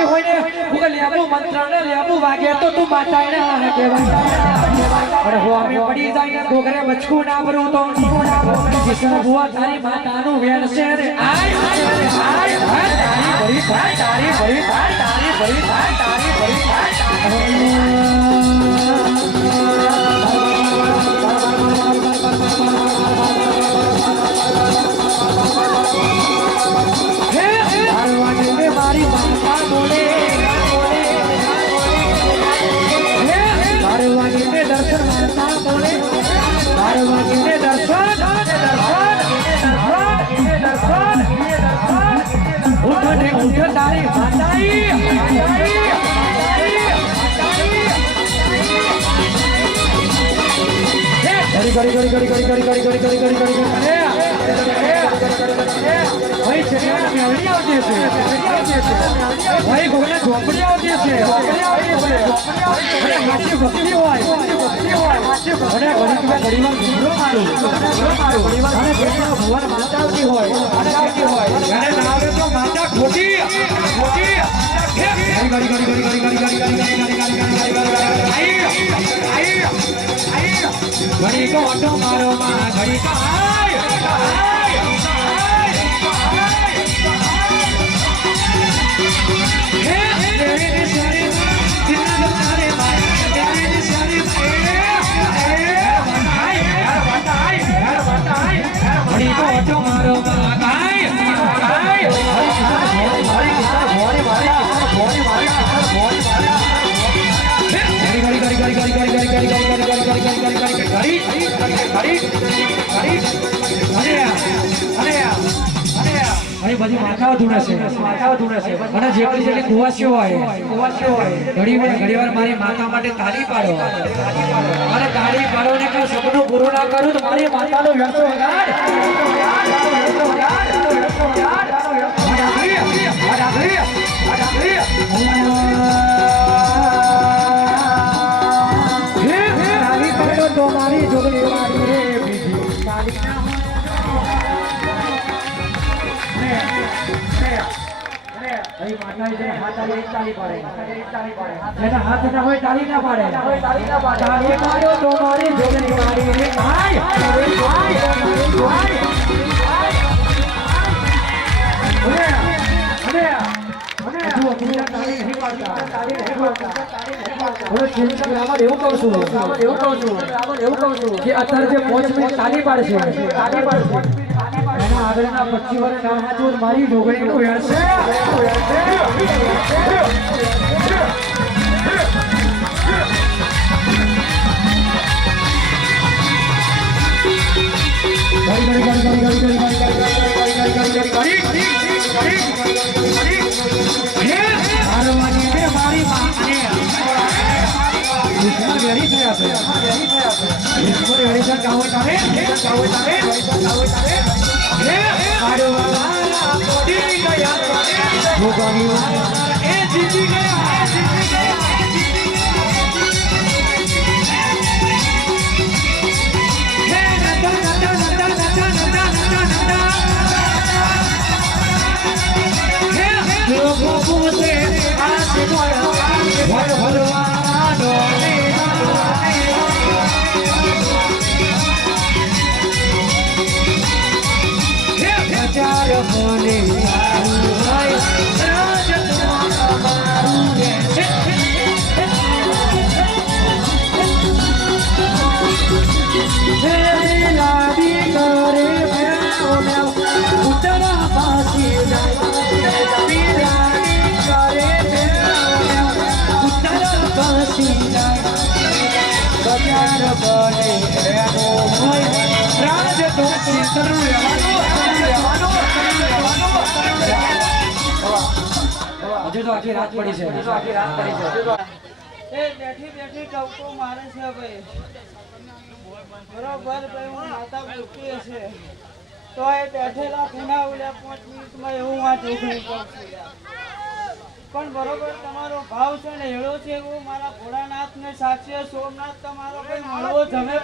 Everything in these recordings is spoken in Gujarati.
આવતી હોય ને હું લેબુ મંત્ર ને લેબુ વાગે તો તું માતાય ને કહેવાય પણ હું અમે પડી જાય ને ડોગરે બચકું ના ભરું તો કિશન બુઆ તારી માતાનું વેણ છે રે આય તારી ભરી થાય તારી ભરી થાય તારી ભરી થાય તારી ભરી થાય મારી માતા બોલે વાગીને દર્શન માતા બોલે વાગીને દર્શન ઉઠ ને ઉઠ તારી માતાઈ ભાઈ છે મેળવી આવતી છે ભાઈ કોઈને ઝોપડી આવતી છે હાચી ભક્તિ હોય અને ઘડીવાર ઘૂમરો મારું અને ઘડીવાર ભુવન માતા આવતી હોય અને ના આવે તો માતા ખોટી ઘડી કો ઓટો મારો માં ઘડી કો બધી માતાઓ ધૂણે છે અને જેટલી કુવાસીઓ હોય ઘડીવાર મારી માતા માટે તાળી પાડો અને તાળી પાડો ને કઈ સપનું પૂરું ના કરું તો મારી માતાનો વ્યર્થ વગાડ તો મારી જોગણી વાળી રે બીજી હાથ ના હોય તાળી ના પાડે તાળી પાડો તો મારી જોગણી વાળી રે એવું કહું છું કે અત્યારે જે 5 મિનિટ તાળી પાડશે એના આગળના 25 વર્ષ ના હાથ મારી ઢોકળીનું વેણ છે મારી વેરી થયા હજુ તો આખી રાત પડી છે એ બેઠી બેઠી ટવકો મારે છે ભાઈ બરોબર ભાઈ હું માતા ભૂખી છે તો એ બેઠેલા ખૂણા ઉલ્યા 5 મિનિટમાં એવું આ જોખણી કરું છું પણ બરોબર તમારો ભાવ છે ને હેળો છે એવું મારા ભોળાનાથ ને સાક્ષી સોમનાથ તમારો કોઈ મળવો જમે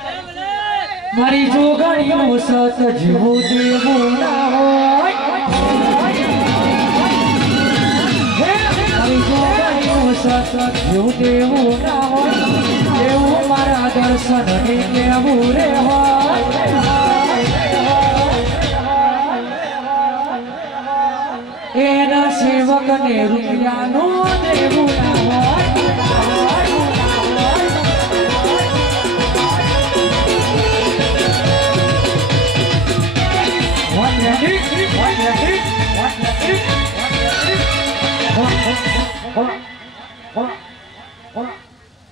મારી જોગણીનું સત જીવું દેવું ના હોય એવું દેવું ના હોય એવું મારા દર્શન ને કેવું રે હોય એના સેવક ને રૂપિયાનું દેવું ના હોય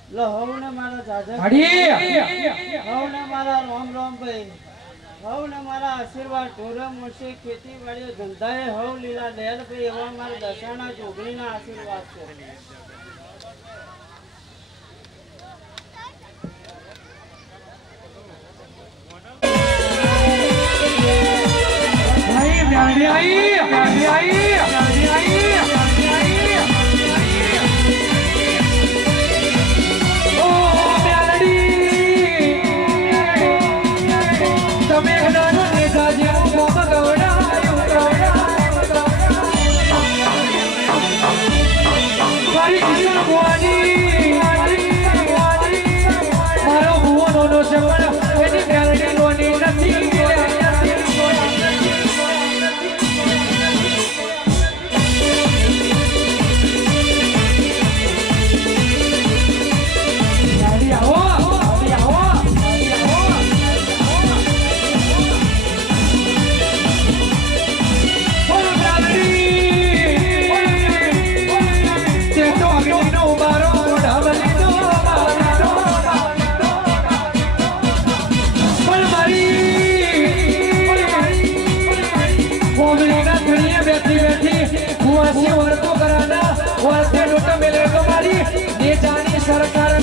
લો હવને મારા જાજા હવને મારા રામ રામ ભાઈ હવને મારા આશીર્વાદ ઢોરે મળશે ખેતી વાડીઓ ધંધાએ હવ લીલા લહેર ભાઈ એવા મારા દશાના જોગણીના આશીર્વાદ છે सरकार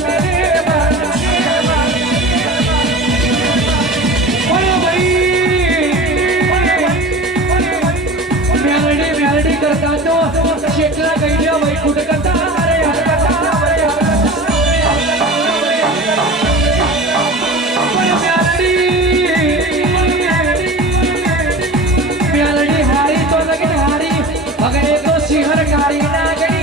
मेरे मेलडी करता तो शेतला गैया वैकुंठ करता मेलडी हारी तो लगे हारी भगने तो सिंहर कारी ना गई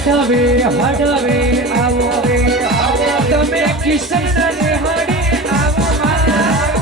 हटवे हटवे आवो रे तमे किशन ने हड़ी आवो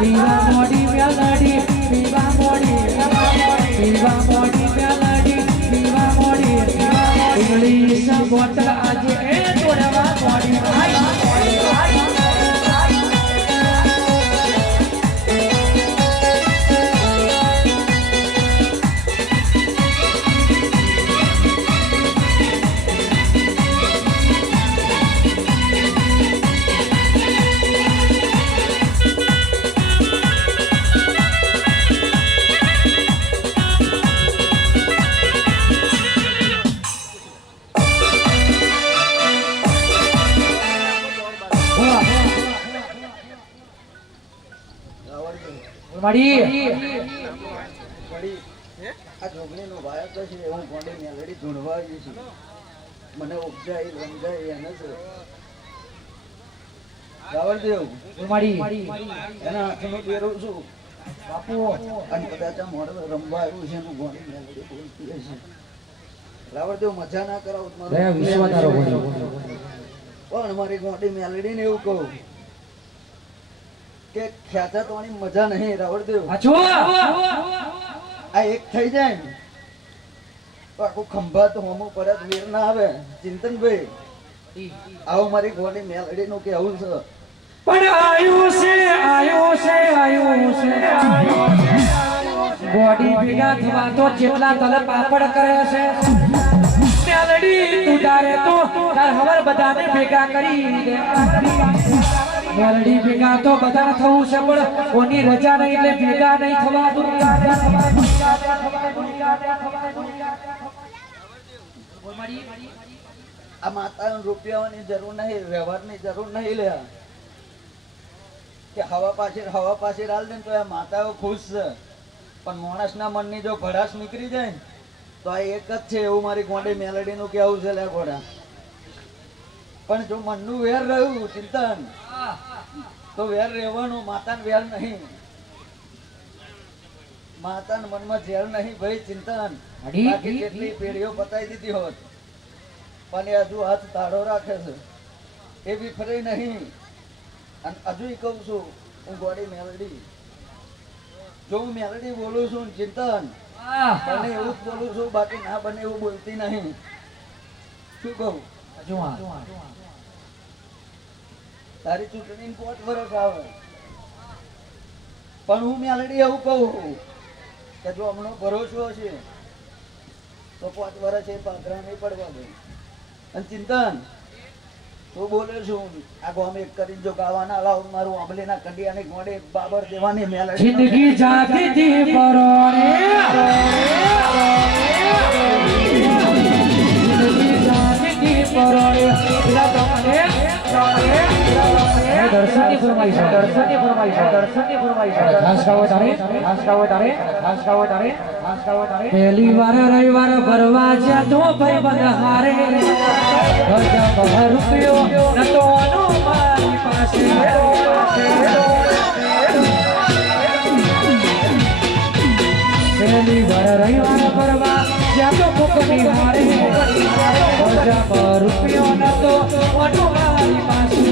पीवा मोड़ी मेलडी पीवा मोड़ी मेलडी पीवा मोड़ी इंग्लिश बोतल आज ए तोड़वा मोड़ी મારી આ જોગણીનો વાયક છે હું ગોંડી મેલડી ધૂણવા આવી છું મને ઉપજાઈ રંજાઈ એને છે રાવળદેવ મારી એના હાથમાં પહેરું છું બાપુ અને કદાચ આ મોડે રમવા આવ્યું છે એનું ગોંડી મેલડી બોલતી હશે રાવળદેવ મજા ના કરાવ પણ મારી ગોંડી મેલડી ને એવું કહું કે ખ્યાતા તો મજા નહીં રાવળદેવ આ એક થઈ જાય ને તો આખું ખંભા તો હોમો પરત વેર ના આવે ચિંતનભાઈ આવો મારી ગોળી મેલડી નું કે આવું છે પણ આયું છે બોડી ભેગા થવા તો જેટલા તલ પાપડ કરે છે મેલડી તું તારે તો તાર હવર બધાને ભેગા કરી દે મેલડી ભેગા તો બધા થવું છે પણ કોની રજા નહીં એટલે ભેગા નહીં થવાતું આ માતાને રૂપિયાની જરૂર નહીં, વ્યવહારની જરૂર નહીં લે કે હવા પાછી હાલ દે ને તો આ માતાઓ ખુશ છે, પણ માણસના મનની જો ભડાસ નીકળી જાય ને તો આ એક જ છે એવું મારી ગોંડી મેલડીનું કહેવું છે લે ઘોડા. પણ જો મનનું વેર રહ્યું ચિંતન તો વેર રહેવાનું, માતાને વેર નહીં, માતાના મનમાં ઝેર નહીં ભાઈ ચિંતન. બાકી કેટલી પેઢીઓ પતાઈ દીધી હોત પણ એ હજુ હાથ તાળો રાખે છે, એ બી ફરી નહીં. અને હજુ કહું છું હું ગોડી મેલડી, જો હું મેલડી બોલું છું ને ચિંતન બને એવું જ બોલું છું, બાકી ના બને એવું બોલતી નહીં. શું કહું? તારી ચૂંટણી 5 વર્ષ આવે પણ હું મેલડી એવું કહું કે જો હમણાં ભરોસો હશે તો 5 વર્ષ એ પાઘરા નહીં પડવા દે. અને ચિંતન તું બોલે છું આ ગામ એક કરીને જો ગાવાના લાવ મારું આંબલીના કડિયાની ગોડે બાબર દેવાની મેલડી જિંદગી જાતી થી પરોણે જિંદગી જાતી થી પરોણે દર્શનની ફરમાઈશ પહેલી વાર રવિવાર ભરવા જ્યાં તો ભાઈ બંધારે રૂપિયો નતો મારી પાસે પહેલી વાર રવિવાર ભરવા જ્યાં તો કોકની હારે રૂપિયો નતો મારી પાસે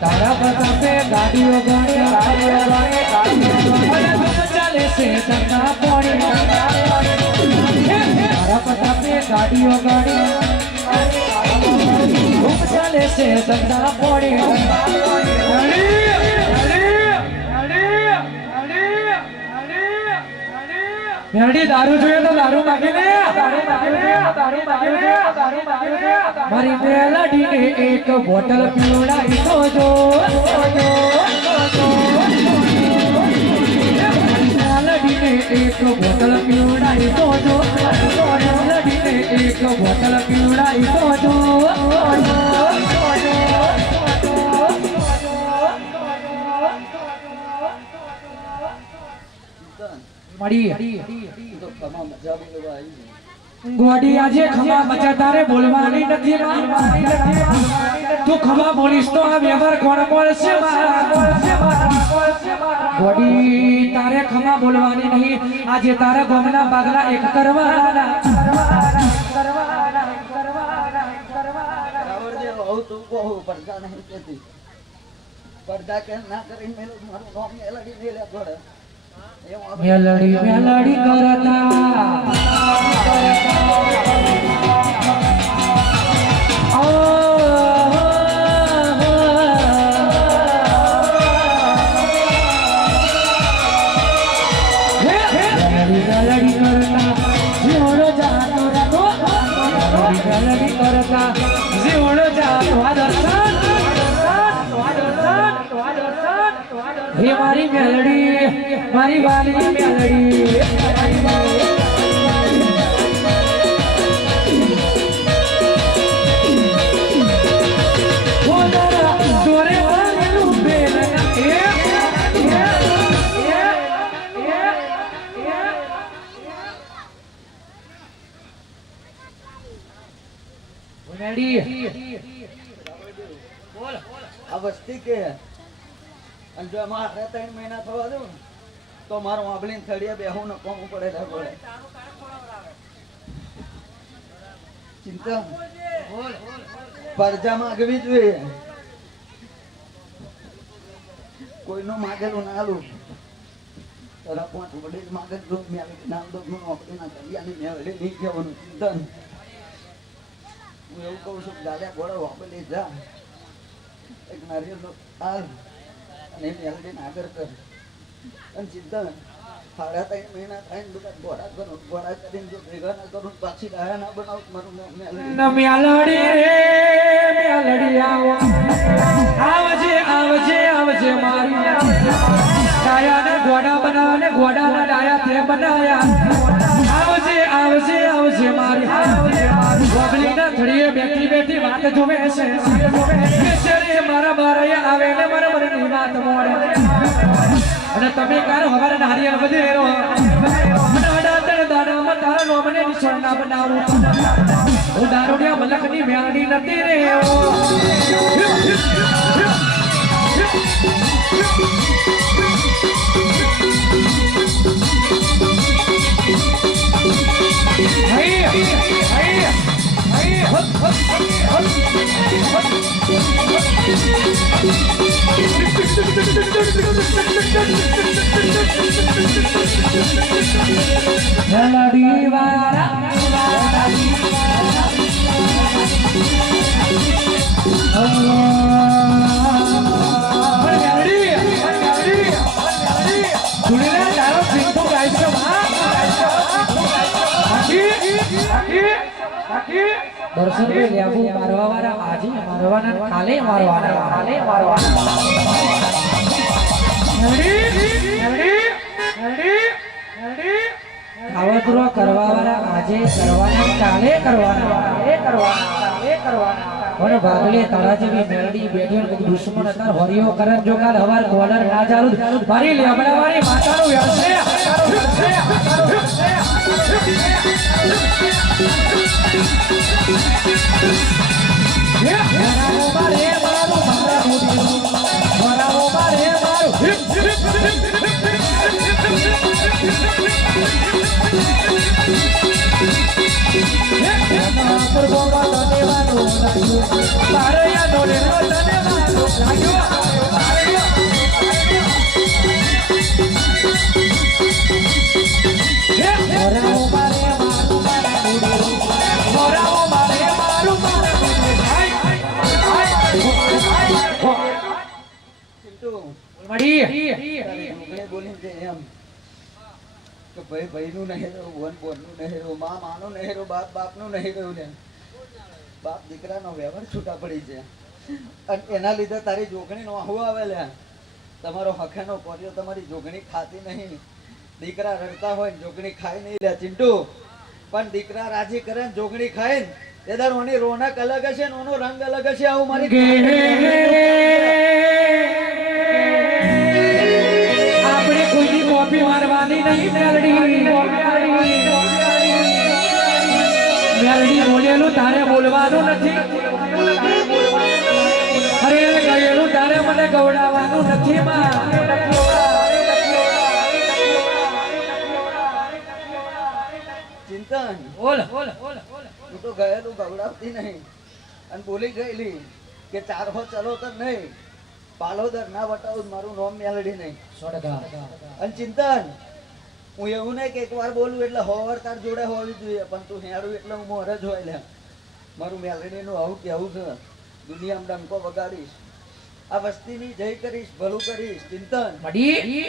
તારા પ્રતાપે ગાડીઓ ગણી ચાલે છે ધંધા પોણી તારા પ્રતાપે ગાડીઓ ગણી ખૂબ ચાલે છે ધંધા પોણી મેરડી દારૂ જોઈએ તો દારૂ માગી લે મારી મેલડીને એક બોટલ પીવડાવી તો જો મેલડીને એક બોટલ પીવડાવી તો જો મેલડીને એક બોટલ પીવડાવી તો જો ગોડી આજે ખમા મચા તારે બોલવાની નથી તું ખમા બોલીશ તો આ વ્યવહાર કોણ બોલશે ગોડી તારે ખમા બોલવાની નહીં આજે તારા ગોમના બાગલા એક કરવાના પડદા નહીં કેતી પડદા કે ના કરી મેલું મારું નામ મેલડી ને લે ઘોડે મેલડી મેલડી કરતા હે મારી મેલડી મારી વાલી મેલડી દોરે વાળેલું બેલના આ વસ્તી કે અને જો મારે 3 મહિના થવા દઉં તો મારું આંબલીને થળિયા બેહું ને કોમ પડે ચિંતા પરજા માગવી જોઈએ, કોઈનું માગેલું ના આલું તારા 5 વડીલ માગે તો મેળવી નામ દો આંબલીના થળિયાની મેળવી નહીં કહેવાનું. ચિંતન હું એવું કહું છું દાદા ઘોડો આંબલી જા એક નારિયેળ હાલ અને મેલડીને આગળ કર. અને ચિંતા 3.5 મહિના થાય બધા ઘોડા કરીને જો ભેગા ના કરું પાછી ડાયા ના બનાવું મારું મેલડી આવો બનાયા આવજે આવજે આવજે મારી ગોબલીના થળીએ બેઠી બેઠી વાત જોવે છે કે મારા બારૈયા આવે ને મારા મનની વાત મોડે અને તમે કારો હવારે નારિયેળ બધે એરો અને અડાતર દાડામાં તારા નોમને નિશાન ના બનાવું હું દારૂડિયા મલકની મેળડી નથી રે મેલડી વાળા દર્શન લેવું મારવા વાળા આજે મારવાના કાલે મારવાના ખાવતરો કરવા વાળા આજે કરવાના કાલે કરવાના પણ ભાગલે તારા જેવી મેલડી બેઠી હોય દુશ્મન હતા હરિયો કરન જોકાર હવાર કોલર ના ચાલુ મારી લેબડા વાળી માતાનું વ્યવસાય ભાઈ ભાઈનું નહીં રહ્યું, બોન બોનનું નહીં રહ્યું, મા માનું નહીં રહ્યું, બાપ બાપનું નહીં રહ્યું ને બાપ દીકરાનો વ્યવહાર છૂટા પડી છે અને એના લીધે તારી જોગણીનો આહુ આવે લે તમારો હખેનો પોરિયો તમારી જોગણી ખાતી નહીં દીકરા રડતા હોય ને જોગણી ખાઈ નહીં લે ચિંટુ પણ દીકરા રાજી કરે ને જોગણી ખાય ને એ દર ઓની રોનક અલગ હશે ને ઓનો રંગ અલગ હશે આવું મારી આપણે કોઈની કોપી મારવાની નહીં મેલડી બોલેલું તારે બોલવાનું નથી અરે ગયેલું તારે મને ગવડાવવાનું નથી ચિંતન બોલ તું તો ગયેલું ગવડાવતી નહીં અને બોલી ગયેલી કે ચાર હો ચલો તો નહીં પાલોદર ના બતાવું મારું નોમ મેલડી નહીં અને ચિંતન હું એવું નહીં કે એકવાર બોલું એટલે હોવર તાર જોડે હોવી જોઈએ પણ તું હેડું એટલે હું મોર જ હોય લે મારું મેલડીનું આવું કેવું છે દુનિયામાં ડંકો વગાડીશ આ વસ્તીની જય કરીશ ભલું કરીશ ચિંતન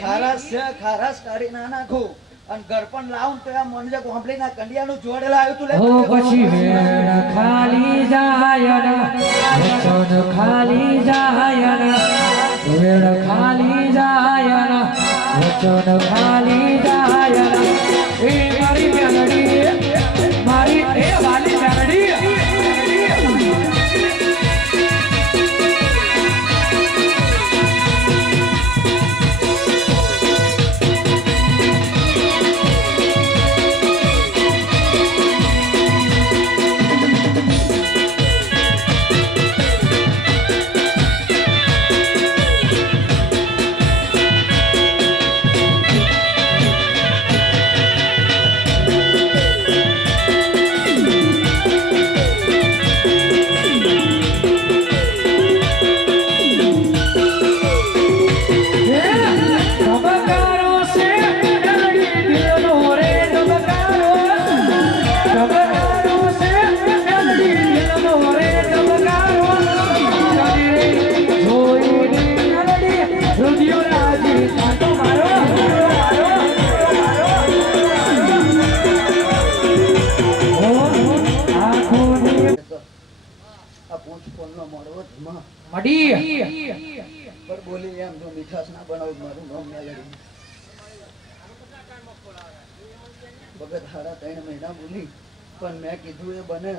ખારાશ છે ખારાશ કાઢી ના નાખું અને ઘર પણ લાવું તો આ મને કોમ્પલીના કંડિયાનું જોડેલા આવ્યું તું લે પછી વેણ ખાલી જાય વચન ખાલી જાય વેણ ખાલી જાય વચન ખાલી જાય એ મારી મેલડી મારી એ વાલી મેલડી મડી બોલી એમ જો મીઠાશ ના બનાવું મારું નામ મેલડી વગર 3.5 મહિના બોલી પણ મેં કીધું એ બને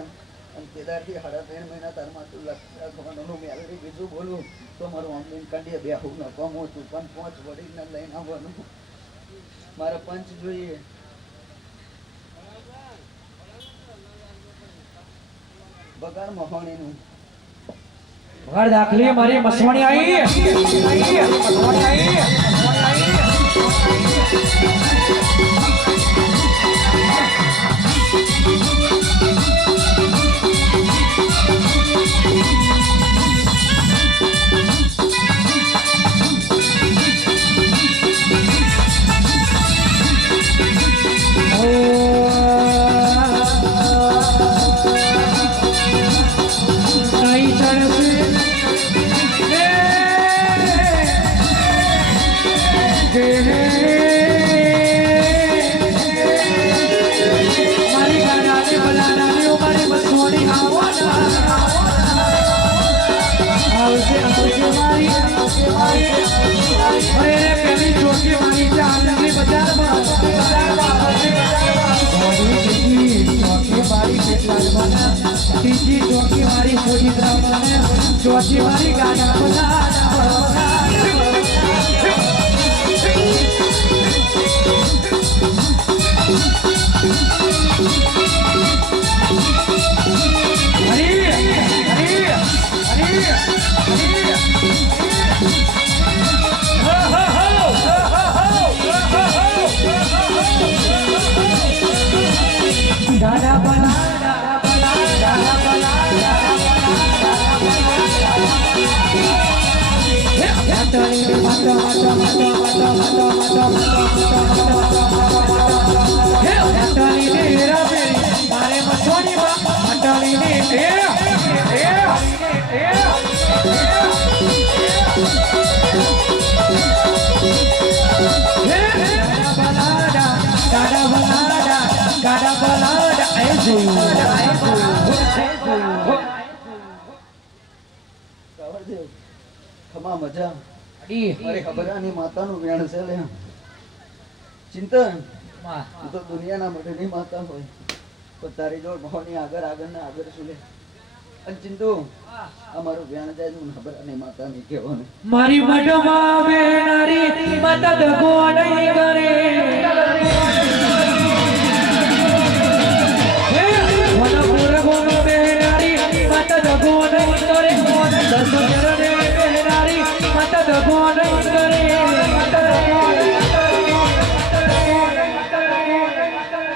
અને તેદારથી 3.5 મહિના તારમાં તું લખવાનું મેલડી બીજું બોલું તો મારું ઓનલાઈન કાઢીએ બેહું ન કમું છું પણ 5 વડીલને લઈને આવવાનું મારે પંચ જોઈએ બગાડ મહોણીનું ઘર દાખલી મારી મસવાણી આવી મસવાણી આવી तीजी चौकी मारी छोटी चौथी मारी गाना ખમા મજા મારી ખબરાની માતાનું વેણ છે લે ચિંતન તું તો દુનિયાના મોઢેની માતા હોય તો તારી જોડ મોહની આગળ શું લે અને ચિંતુ અમારું વેણ જાય હું ખબરાની માતાની કહેવાનું મારી મઢમાં બેનારી માતા દગો નહીં કરે વનપુર ગોનો બેનારી માતા દગો નહીં કરે દર્શો ચરણે બેનારી માતા દગો નહીં કરે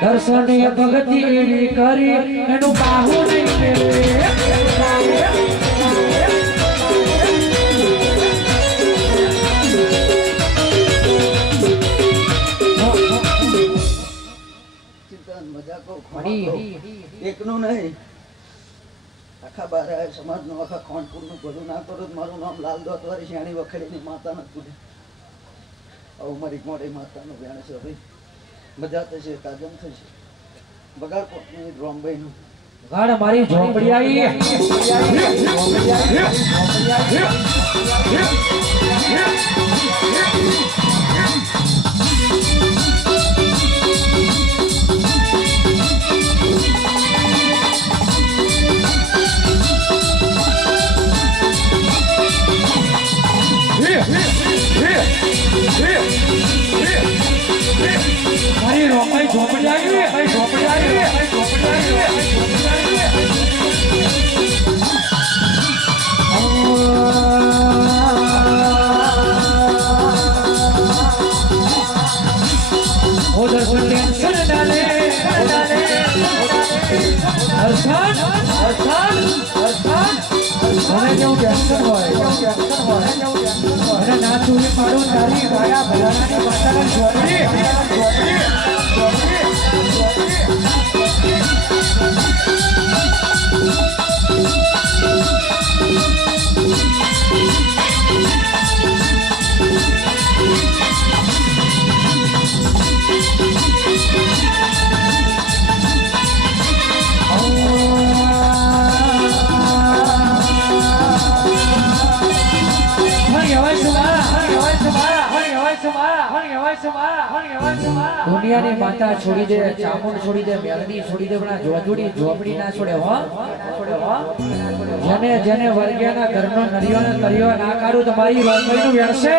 દર્શને ભક્તિ એવી કરી એનું બાહુ નહીં મેળવે એકનું નહીં આખા બારા સમાજનું આખા ખાનપુરનું બધું ના કરો મારું નામ લાલ દોતવારી શિયાળી વખડીની માતા નથી આવું મારી મોટી માતાનું વેણ છે ભાઈ મજા થશે કાજમ થશે બગાડ કોટની રોમભાઈનું ગાડ મારી ઝોપડી આવી મારી રોમાઈ ઝોપડી આવી ઝોપડી આવી ઉધર ટેન્શન ડાલે હર્ષાન મને જેવું ટેન્શન હોય અને ના તું પાડું તારી ગાયા ભલાની માતાને ઝોપડી દુનિયાની માતા છોડી દે, ચામુંડ છોડી દે, મેલડી છોડી દે, પણ આ જોજુડી ઝોપડી ના છોડે હો. જેને જેને વર્ગ્યાના ઘરનો નરિયો ને તરિયો ના કાઢું તમારી રંગઈનું વેણશે.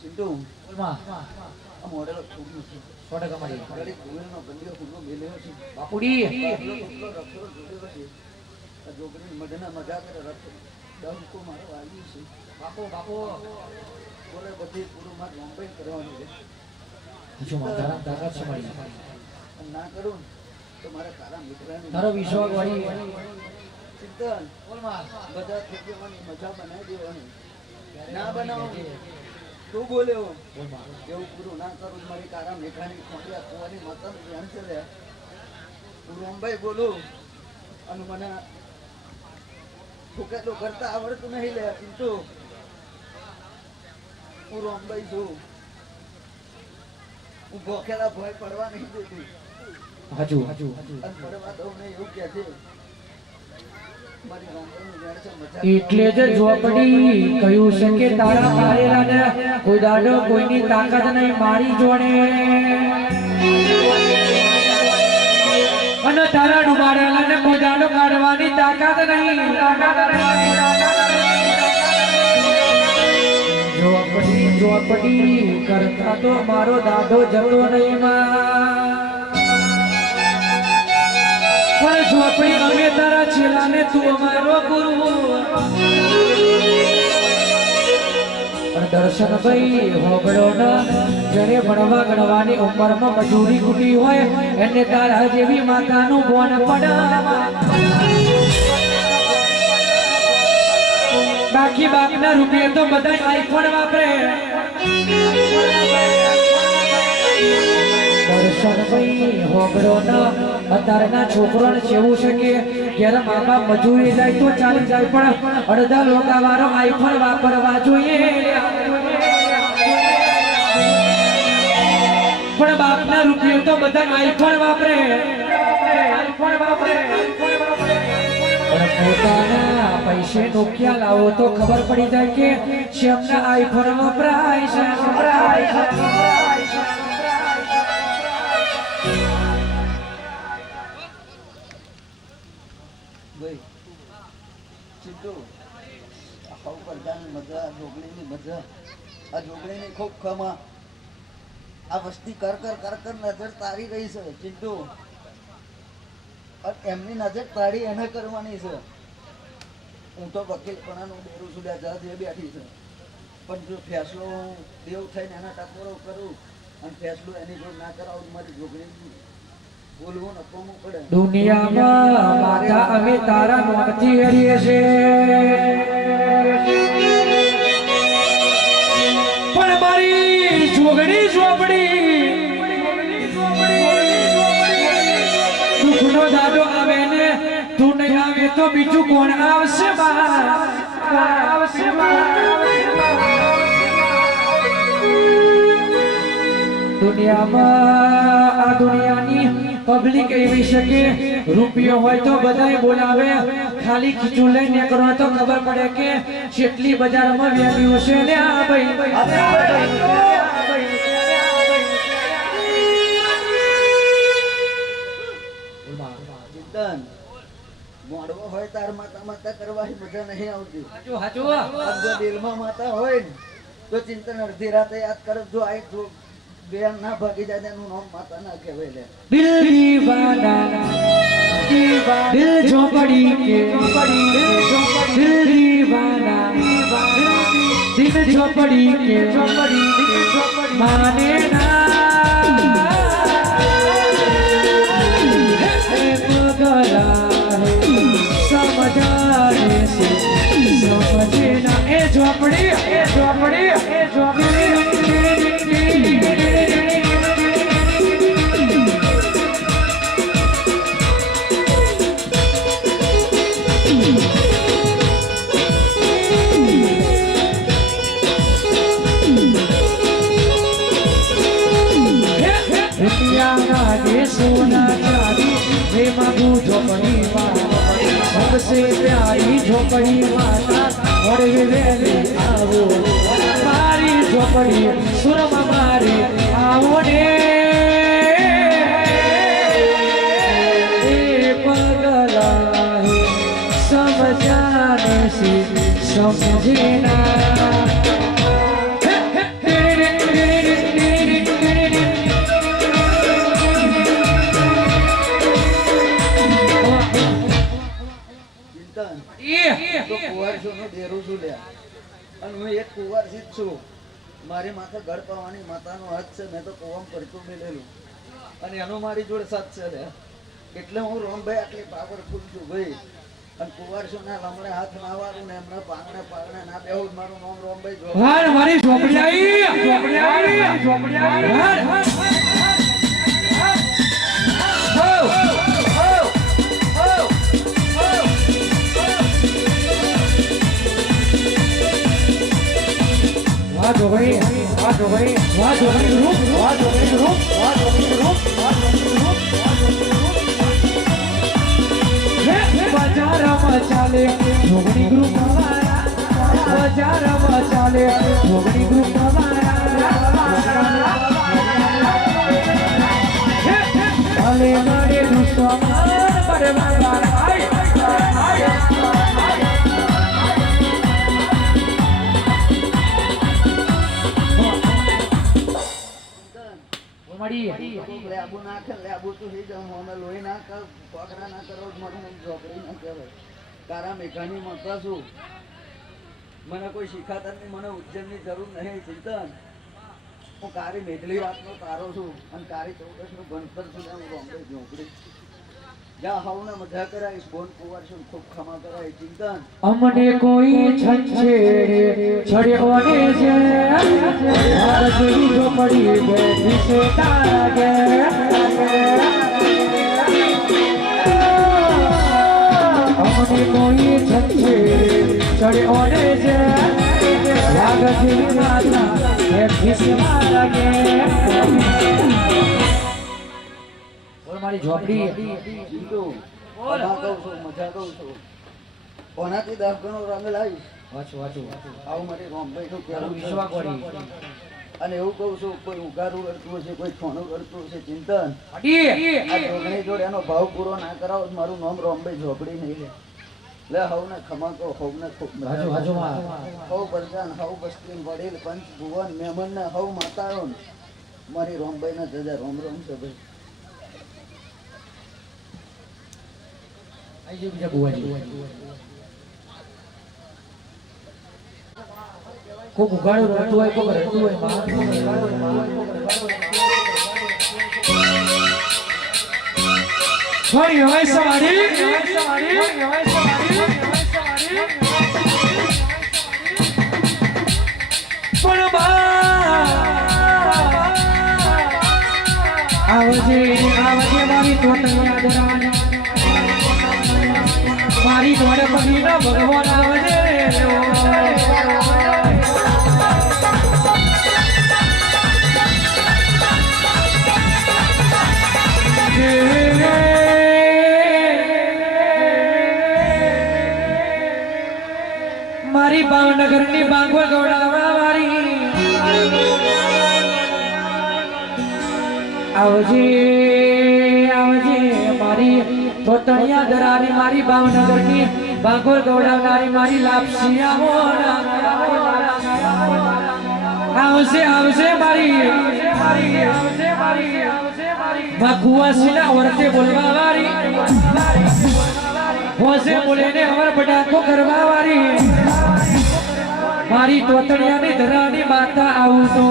ચિંટુ આ મોડેલો છોડ્યું છે. ઘરે ગોળનો બંડીઓ ખુલ્લો મેલ્યો છે. બાપુડી એટલો રક્ષો જોડ્યો છે. આ છોકરીની મઢના મજા કરે રક્ષો ડંકો મારો વાગ્યું છે. બાપુ બોલે બધી પૂરું માર લોમ્બાઈ કરવાનું છે. હજુ મારા તાકાત છે મારી. અને ના કરું તો મારે તારા મિત્રને તારો વિશ્વાસ વાળી ચિંતન બધા છોકરીઓની મજા બનાવી દેવાની. ના બનાવો તું બોલ્યો એવું પૂરું ના કરું તો મારી તારા મીઠાની ખોડિયા કુવાની માતાનું ધ્યાન છે લે. હું રોમભાઈ બોલું અને મને ઠુકેલું કરતા આવડતું નહીં લે. ચિંતુ હું રોમભાઈ છું. હું ભોખેલા ભય પડવા નહીં દેતી. હજુ અને પડવા દઉં નહીં એવું કે છે. મારી રોમભાઈનું ધ્યાન છે મજા. એટલે જ ઝોપડી કહ્યું છે કે તારા મારેલાને કોઈ દાડો કોઈની તાકાત નહીં મારી જોડે. અને તારા ડુબાડેલાને કોઈ દાડો કાઢવાની તાકાત નહીં. ઝોપડી કરતા તો મારો દાદો જતો નહીં માં. પણ ઝોપડી અમે તારા છેલાને તું અમારો ગુરુ. પણ દર્શનભાઈ હોબળો ન જેને ભણવા ગણવાની ઉંમરમાં મજૂરી કૂટી હોય એને તારા જેવી માતાનું બોન પડે. બાકી બાપના રૂપિયા તો બધા આઈફોન વાપરે. દર્શનભાઈ હોબળો ન અત્યારના છોકરોને કેવું છે કે જ્યારે મા બાપ મજૂરી જાય તો ચાલી જાય પણ અડધા લોકા વાળો આઈફોન વાપરવા જોઈએ. પણ બાપના રૂપિયો તો બધા આઈફોન વાપરે. પણ પોતાના પૈસે નોકિયા લાવો તો ખબર પડી જાય કે શેમના આઈફોન વપરાય છે. ભાઈ ચિંટુ આ ખાવ કરતાની મજા, આ જોગણીની મજા, આ જોગણીની ખૂબ ખમા. આ વસ્તી કર નજર તારી રહી છે ચિંટુ. અને એમની નજર તારી એને કરવાની છે. હું તો વકીલપણાનું ડેરું સુધા જજ એ બેઠી છે. પણ જો ફેસલો દેવ થઈને એના ટકોરો કરું અને ફેસલો એની જોડ ના કરાવું મારી જોગણી બોલવું ને અપવું પડે. દુનિયામાં માતા અમે તારા નામથી હરીએ છે પણ મારી જોગણી ઝોપડી દુઃખનો દાડો આવે ને તું નહીં આવે તો બીજું કોણ આવશે દુનિયામાં આ દુનિયાની પબ્લિક એવી છે કે રૂપિયો હોય તો બધાય બોલાવે, ખાલી ખીચું લઈને કરો તો ખબર પડે કે કેટલી બજારમાં વેલ્યુ છે. લે આ ભાઈ ચિંતન મોડવો હોય તાર માતા માતા કરવાની મજા નહીં આવતી. હાચું જો દિલમાં માતા હોય ને તો ચિંતન અડધી રાતે યાદ કરે. જો આ બેન ના ભાગી જાય એનું નામ માતા ના કહેવાય લે. દિલ દીવાના દિલ ઝોપડી કે દિલ દીવાના દિલ ઝોપડી કે માને ના પગલા સમજાને સે સમજે ના એ ઝોપડી सोना चांदी वे मांगू झोपड़ी सबसे प्यारी झोपड़ी माता और वेले आवो मारी झोपड़ी सुरमा मारी आवो ने पगला है समझाने से समझे ना તો કુંવરસોનો ડેરો છું લ્યા. અને હું એક કુંવરસી જ છું. મારી માથે ઘર પાવાની માતાનો હાથ છે. મેં તો કોવમ પડતું મેલેલું અને એનો મારી જોડે સાથ છે લ્યા. એટલે હું રોમભાઈ આટલી પાવરફુલ છું ભાઈ. અને કુંવરસોના લમણે હાથ ના વાળું ને એમને પાગણે ના બેહું. મારું નામ રોમભાઈ જો મારી ઝોપડી આવી બજારમાં ચાલે ઢોકળી ગ્રુપ બજારમાં ચાલે ઢોકળી ગ્રુપ ચાલે મારે લેબુ નાખે લેબુ તો થઈ જાઉં અમે લોહી ના કર પકડા ના કરો મને ઝોપડી ના કહેવાય. તારા મેઘાની મકરા છું. મને કોઈ શીખાતા નહીં. મને ઉજ્જૈનની જરૂર નહીં. ચિંતન હું કારી મેઘલી વાતનો તારો છું અને કારી 14 નું ગણતર છું. હું બોમ્બે ઝોપડી જ્યાં હવને મજા કરાવીશ. બોન કુંવર છું ખૂબ ખમા કરાય. ચિંતન અમને કોઈ છંછેડે છડ્યોને છે ભારતની ઝોપડી બેઠી છે તારા ઘેર અમને કોઈ છંછેડે છડ્યોને છે ભારતની માતા બેઠી છે મારા ઘેર મારી ઝોપડી ચિંતુ મજા કહું છું મજા કહું છું. કોનાથી 10 ગણો રંગ લાવીશ. આવું મારી રોમભાઈ નું કહેવું વિશ્વાસ પડી અને એવું કહું છું કોઈ ઉગારું કરતું હશે કોઈ છોણું કરતું હશે. ચિંતન આ ઢોકળી જોડે એનો ભાવ પૂરો ના કરાવો તો મારું નામ રોમભાઈ ઝોપડી નહીં લે. લે હવને ખમા કહો હવને ખૂબ હવ પ્રધાન હવ બસ્તી વડીલ પંચ ભુવન મહેમાન ને હવ માતાઓ મારી રોમભાઈ ના જજા રોમ રોમ છે ભાઈ. કોક ઉગાડું રડતું હોય કોક રડતું હોય છોડી હવે સવારી પણ આવજે મારી તોતલિયા દરાની મારી દોડે પગીના ભગવાન આવજે મારી ભાવનગરની બાંગો ગોડાવા વાળી આવજે મારી તોતણિયા દરાની મારી ભાવનગરની બાંગો ગોડાવનારી મારી લાપસી આવજે મારી કુવાસીના વર્તે બોલવા વાળી હોશે બોલીને અમર બડાકો કરવા વાળી મારી તોતણિયાની ધરાની માતા આવું તો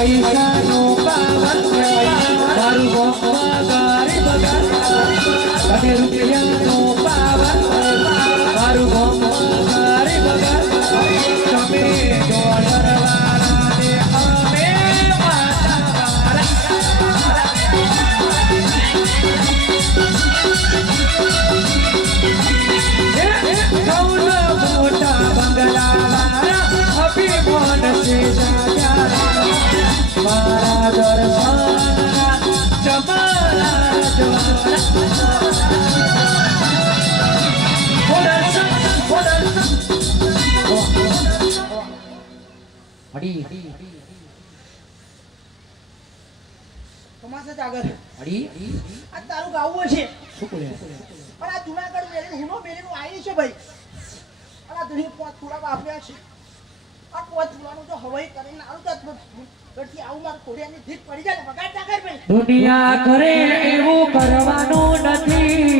પૈસાનો પાવન મારું ગોખમાં ગારી બગાર અને રૂપિયાનો પાવન મારું ગોખમાં ગારી બગાર તમે ડોલર વાળા ને અમે માતા વાળા મોટા બંગલા વાળા અભિમાન છે મારા દર્શનના જમાના આ તારું ગાવું છે પણ આ જુનાગઢ મેલીનું હુનો મેલીનું આવી છે ભાઈ અને આ દહીં પાંચ થોડા વાપર્યા છે આ પાંચ થોડાનું તો હવાઈ કરીને આવું તો ગઢથી આવું મારું ખોડિયાની જીત પડી જાય ને વગાડ નાખે ભાઈ દુનિયા કરે એવું કરવાનું નથી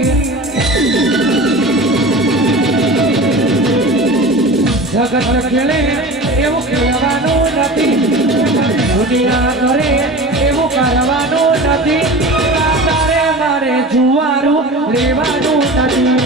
જગત ખેલે એવું કહેવાનું નથી દુનિયા કરે એવું કરવાનું નથી તારે મારે જુવારું લેવાનું નથી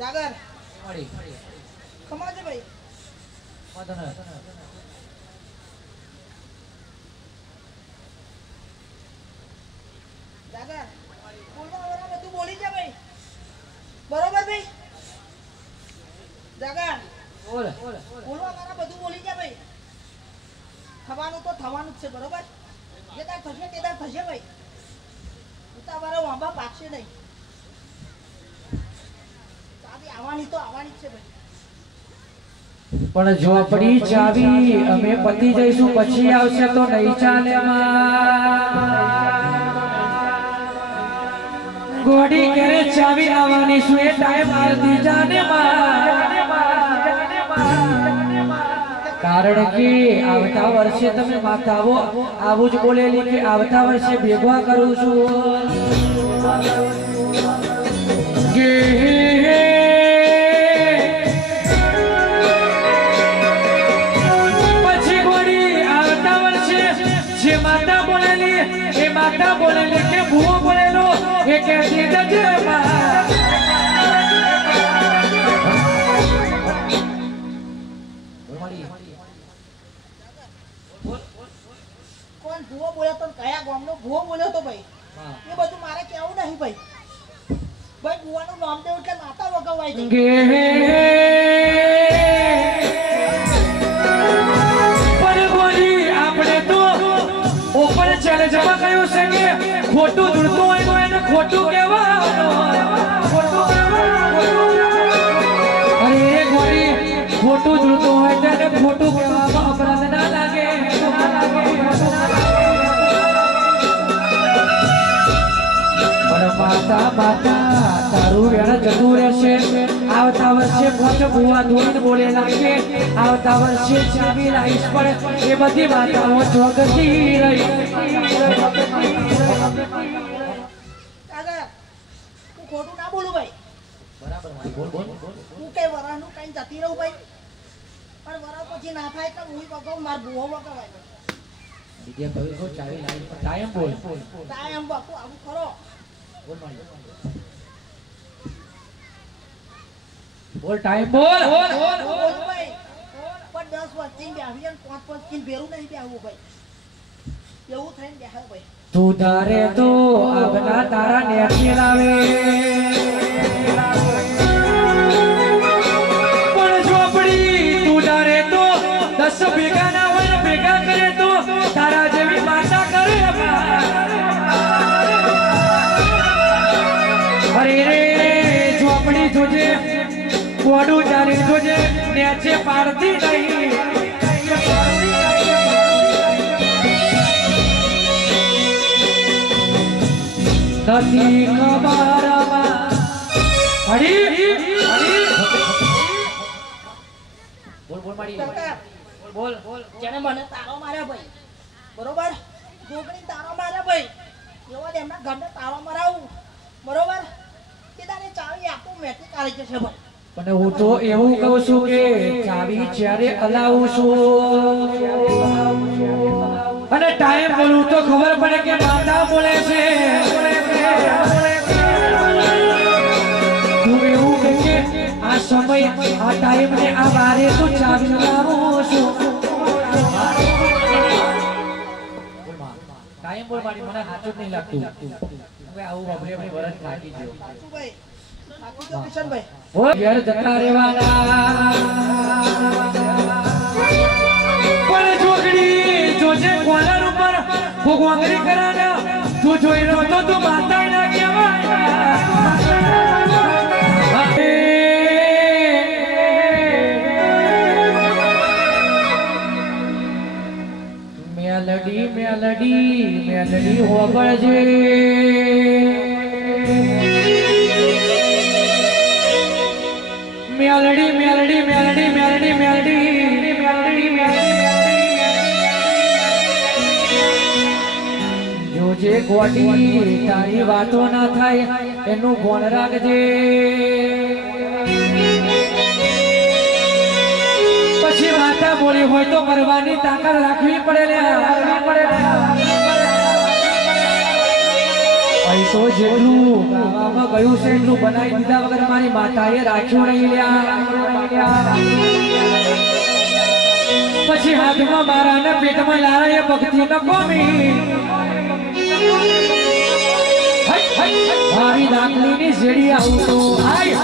જાગર મળી કમાજો ભાઈ વાંધો નહીં. જાગર બોલવા વાળા બધું બોલી જા ભાઈ બરોબર ભાઈ જાગર બોલ બોલવા વાળા બધું બોલી જા ભાઈ થવાનું તો થવાનું જ છે બરોબર જે તાર થશે તે તાર થશે ભાઈ ઉતાવાળા વાંબા પાકશે નહીં ચાવી આવવાની તો આવવાની જ છે ભાઈ પણ ઝોપડી ચાવી અમે પતી જઈશું પછી આવશે તો નહીં ચાલે ગોડી કરે ચાવી આવવાની શું એ ટાઈમ આરતી જાને કારણ કે આવતા વર્ષે તમે માતાઓ આવું જ બોલેલી કે આવતા વર્ષે ભેગવા કરું છું જે માતા બોલેલી એ માતા બોલેલી કે ભૂવો બોલેલો એ કહેતી જજે કોણ ભૂવો બોલ્યો તો કયા ગામનો ભૂવો બોલ્યો તો ભાઈ એ બધું મારે કેવું નહીં ભાઈ ભાઈ ભૂવાનું નામ દેવું એટલે માતા વગાવાય છે ઓપન ચેલેન્જમાં કહ્યું છે કે ખોટું દૂરતું હોય તો એને ખોટું કહેવાનું અરે એ ગોળી ખોટું દૂરતું હોય તો એને ખોટું કહેવામાં અપરાધ ના લાગે પણ માતા તારું વેણ જતું રહેશે આવતા વર્ષે પોચ ભૂવા ધોઈને બોલે લાગે આવતા વર્ષે ચાવી લાઈશ પણ એ બધી માતાઓ જોગતી રહી તું ખોટું ના બોલું ભાઈ બરાબર બોલ બોલ તું કઈ વરાનું કઈ જતી રહું ભાઈ પણ વરા પછી ના થાય તો હું વગાવ માર ભૂવો વગાવાય બીજે કહ્યું તો ચાવી લાઈશ પણ ટાઈમ બોલ ટાઈમ બાપુ આવું ખરો બોલ ટાઈમ બોલ ભાઈ પણ 10 વર્ષથી બેહવી અને 5 વર્ષથી ભેરું નહીં બેહવું ભાઈ એવું થઈને બેહાવ ભાઈ તું ધારે તો આગના તારા નેથી લાવે પણ ઝોપડી તું ધારે તો 10 ભેગા ના હોય ભેગા કરે તો તારા જેવી માતા કરે અરે રે ઝોપડી જોજે મોડું ચાલી જોજે નેચે પાડતી નહીં નથી ખબર બોલ બોલ જેને મને તારો માર્યો ભાઈ બરોબર ગોગડી તારો માર્યો ભાઈ એવા એમના ઘરને તારો મરાવું બરોબર કે તારે ચાવી આપું મેથી કાઢી જશે ભાઈ પણ હું તો એવું કહું છું કે ચાવી જ્યારે હલાવું છું અને ટાઈમ બોલું તો ખબર પડે કે માતા બોલે છે તું એવું કહે કે આ સમય આ ટાઈમ ને આ વારે તો ચાવી હલાવું છું ટાઈમ બોલ મારી મને સાચું જ નહીં લાગતું હવે આવું આપણે આપણે વરસ થાકી ગયો સાચું ભાઈ સાચું તો કિશનભાઈ ઓ ઘેર જતા રહેવાના પણ જોગડી જોજે કોલર ઉપર ભોગવાંગરી કરાના તું જોઈ રહ્યો તો તું માતા ના કહેવાય મેલડી મેલડી મેલડી હોબળજે મેલડી મેલડી મેલડી મેલડી મેલડી જોજે ગોડી તારી વાતો ના થાય એનું ગોણ રાખજે પછી માતા બોલી હોય તો મરવાની તાકાત રાખવી પડે ભાઈ તો જેટલું ગાવામાં ગયું છે એટલું બનાવી દીધા વગર મારી માતાએ રાખ્યું નહીં લ્યા પછી હાથમાં મારા ને પેટમાં લારા એ ભક્તિ ન કોમી મારી દાખલીની શેડી આવું તો હાય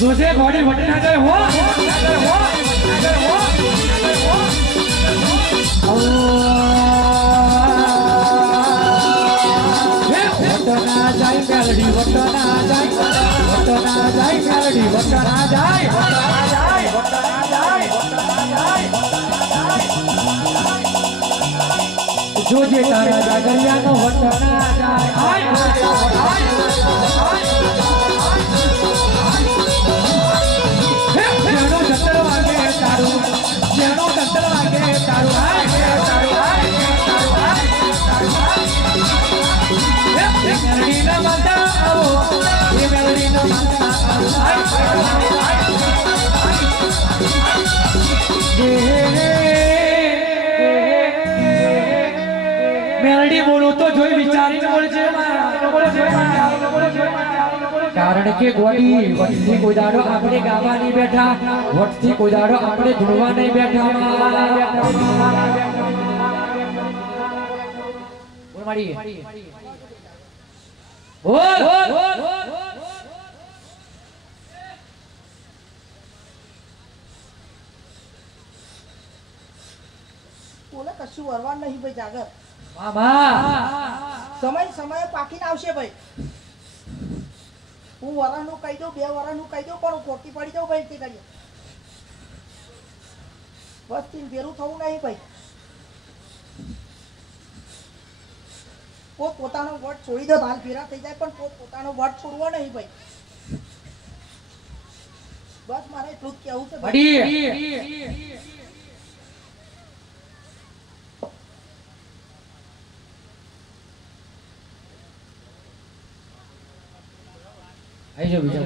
જોજે ઘોડી વટી ના જાય હો વટના જાય મેલડી વટના જાય મેલડી વટના જાય જોજે તારા જાગરિયાનો વટના જાય મેલડી બોલું તો જોઈ વિચારીને બોલજે કારણ કે ગોડી વટથી કોઈ દાડો આપણે ગાવા નહીં બેઠા વટથી કોઈ દાડો આપણે ધૂળવા નહીં બેઠા બોલ માડી બોલ બોલે કશું વરવા નહીં ભાઈ જાગર મામા સમયે પાકીને આવશે ભાઈ હું વરાનું કહી દઉં 2 વરાનું કહી દઉં પણ હું ખોટી પડી જાઉં ભાઈ તે કરીએ બસ તીન ભેરું થવું નહીં ભાઈ પોતાનો વટ છોડી દો હાલ ફેરા થઈ જાય પણ પોતાનો વટ છોડવો નહીં ભાઈ બસ મારે એટલું જ કહેવું છે ભાઈ આઈ જો બીજા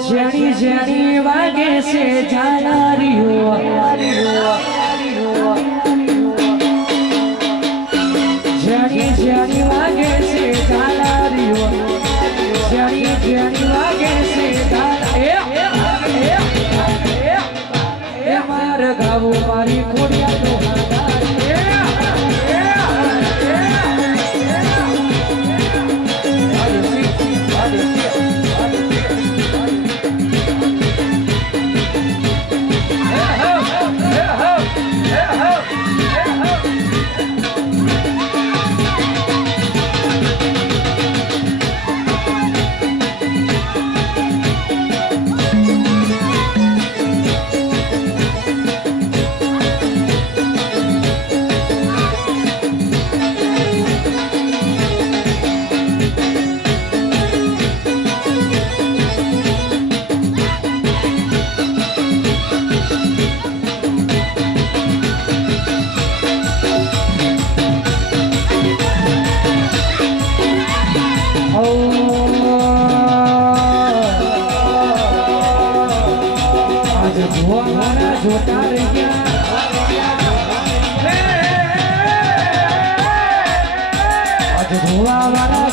જેણી જેણી વાગે છે ઝાલરીઓ જેણી જેણી વાગે છે ઝાલરીઓ જેણી જેણી વાગે છે ઝાલરીઓ એ માર ગાવું મારી ખોડિયા તો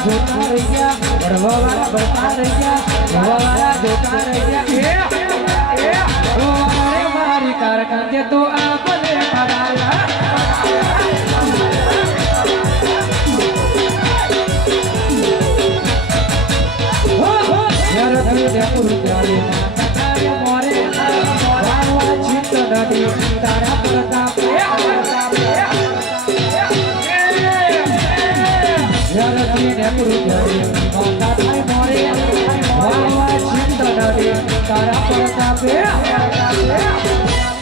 જોતા રહી ગયા ભણવા વાળા ભણતા રહી ગયા ભણવા વાળા જોતા રહી ગયા મારી કારકાંડે તો આપણે પડાયા ત્યારે નથી તારા પ્રતાપે જરતીને પૃથ્વી માતા થાય મોરે વાવા ચિંત નથી તારા પ્રતાપે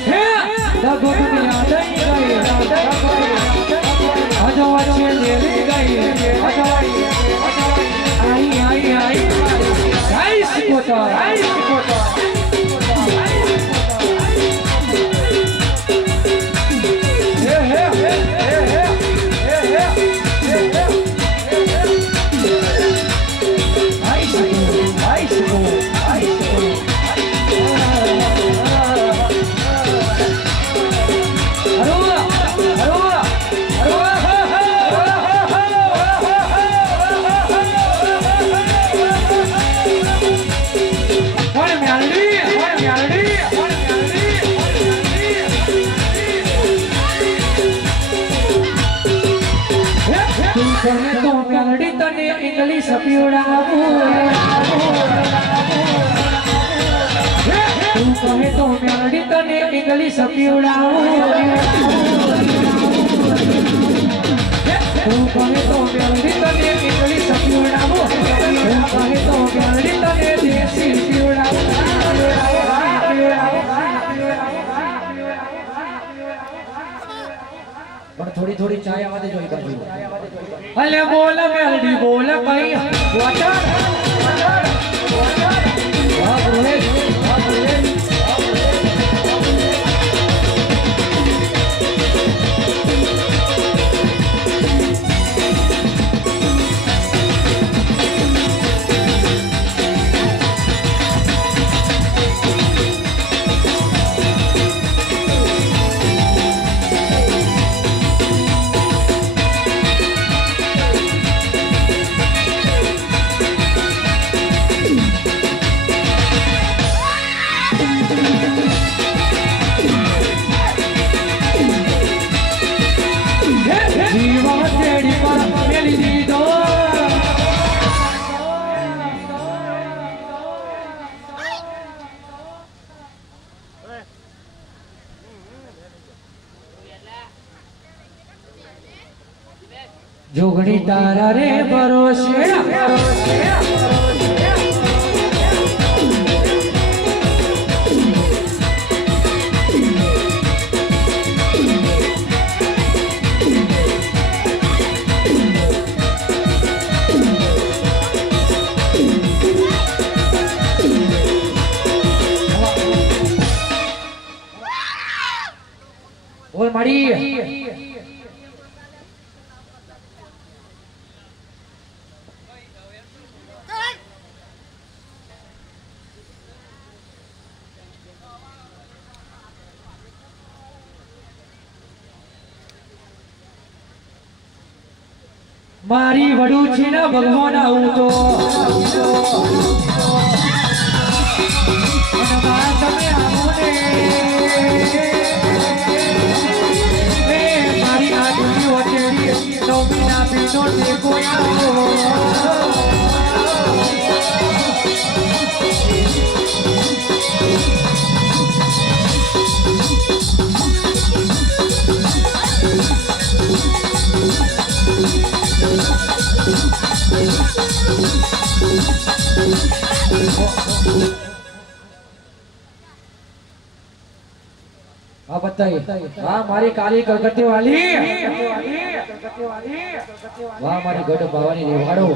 હે દગો દુનિયા દઈ ગઈ અજવા છે દેવી ગઈ આઈ આઈ આઈ આઈ સિકોટર इंग्लिश पीवड़ावूं तू कहे तो मेलडी तने इंग्लिश पीवड़ावूं तू कहे तो मेलडी तने इंग्लिश पीवड़ावूं तू कहे तो मेलडी तने देसी पीवड़ावूं पर थोड़ी थोड़ी चाय आवा दे जोई बाजू अले बोल मेलडी बोल कई वाटर वाह बोले जोगणी तारा रे भरोसे और मड़ी मारी वडू छी ना भगवान आऊं तो તમે આવો ને મારી આ દુની વચેડી નવમીના પીનો ટેકો આવો हाँ बताइए हाँ हमारी काली कलकत्ते वाली वाह हमारी गढ़ भवानी निवाड़ो